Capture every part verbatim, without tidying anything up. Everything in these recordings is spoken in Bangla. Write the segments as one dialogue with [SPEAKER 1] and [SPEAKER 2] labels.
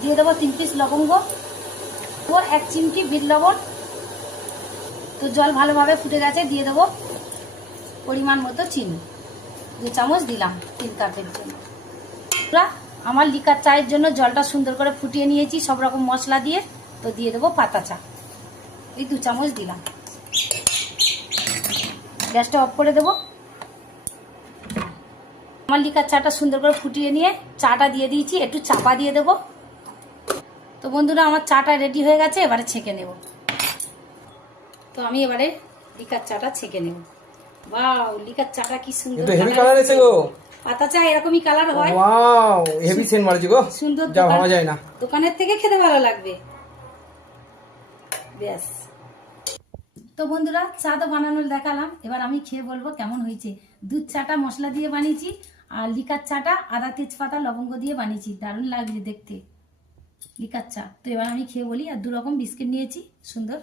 [SPEAKER 1] দিয়ে দেবো তিন পিস লবঙ্গ, ও এক চিমটি বিট লবণ। তো জল ভালোভাবে ফুটে গেছে, দিয়ে দেবো পরিমাণ মতো চিনি, দু চামচ দিলাম তিন কাপের জন্য। আমার লিকার চায়ের জন্য জলটা সুন্দর করে ফুটিয়ে নিয়েছি সব রকম মশলা দিয়ে। তো দিয়ে দেবো পাতা চা, এই দু চামচ দিলাম। গ্যাসটা অফ করে দেবো। আমার লিকার চাটা সুন্দর করে ফুটিয়ে নিয়ে চাটা দিয়ে দিয়েছি, একটু চাপা দিয়ে দেবো। তো বন্ধুরা আমার চাটা রেডি হয়ে গেছে, এবারে ছেঁকে নেব। তো আমি এবারে লিকার চাটা ছেঁকে নেব। ওয়াও, লিকার চাটা কি সুন্দর
[SPEAKER 2] হেভি কালার এসে গো।
[SPEAKER 1] পাতা চা এরকমই কালার হয়।
[SPEAKER 2] ওয়াও, হেভি সেন্ট মারছে গো,
[SPEAKER 1] সুন্দর,
[SPEAKER 2] যা ভাবা যায় না।
[SPEAKER 1] দোকানের থেকে খেতে ভালো লাগবে। ব্যাস। তো বন্ধুরা চা তো বানানো দেখালাম, এবার আমি খেয়ে বলবো কেমন হয়েছে। দুধ চাটা মশলা দিয়ে বানিয়েছি, আর লিকার চাটা আদা তেজপাতা লবঙ্গ দিয়ে বানিয়েছি, দারুণ লাগছে দেখতে লিকার চা। তো এবার আমি খেয়ে বলি। আর দু রকম বিস্কিট নিয়েছি, সুন্দর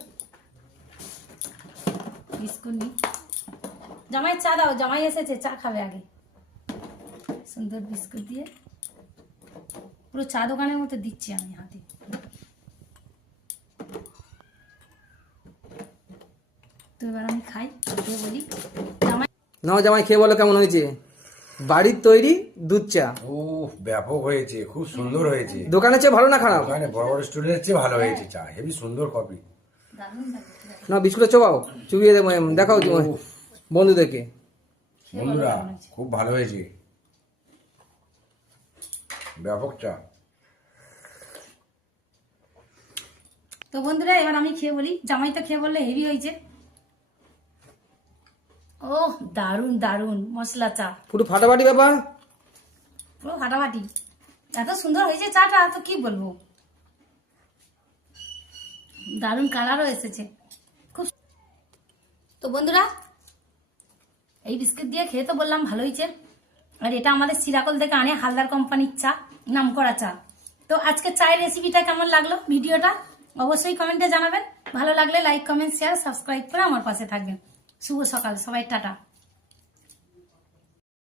[SPEAKER 1] বিস্কুট নিই। জামাই চা দাও, জামাই এসেছে, চা খাবে আগে। সুন্দর বিস্কুট দিয়ে পুরো চা দোকানের মতো দিচ্ছি আমি হাতে। তো এবার আমি খাই, খেয়ে বলি। জামাই
[SPEAKER 2] নাও জামাই, খেয়ে বলো কেমন হয়েছে বাড়ির তৈরি দুধ চা।
[SPEAKER 3] ও ব্যাপক হয়েছে, খুব সুন্দর হয়েছে।
[SPEAKER 2] দোকানের চেয়ে ভালো না খারাপ?
[SPEAKER 3] ওখানে বড় বড় স্টুডেন্টের চেয়ে ভালো হয়েছে চা, হেভি সুন্দর কফি।
[SPEAKER 1] দারুণ লাগে।
[SPEAKER 2] না বিস্কুটে চোবাও, চুবিয়ে দেবো, দেখাও বন্ধুদেরকে।
[SPEAKER 3] বন্ধুরা খুব ভালো হয়েছে, ব্যাপক চা।
[SPEAKER 1] তো বন্ধুরা এবার আমি খেয়ে বলি। জামাই তো খেয়ে বললে হেভি হয়েছে। ও দারুণ দারুণ মশলা চা,
[SPEAKER 2] পুরো ফাটাফাটি ব্যাপার,
[SPEAKER 1] পুরো ফাটাফাটি। এত সুন্দর হয়েছে চাটা, তো কি বলবো, দারুণ কালারও এসেছে খুব। তো বন্ধুরা এই বিস্কিট দিয়ে খেয়ে তো বললাম ভালো হয়েছে। আর এটা আমাদের সিরাকল থেকে আনে, হালদার কোম্পানির চা, নাম করা চা। তো আজকে চায়ের রেসিপিটা কেমন লাগলো, ভিডিওটা অবশ্যই কমেন্টে জানাবেন। ভালো লাগলে লাইক কমেন্ট শেয়ার সাবস্ক্রাইব করে আমার পাশে থাকবেন। শুভ সকাল সবাই, টাটা।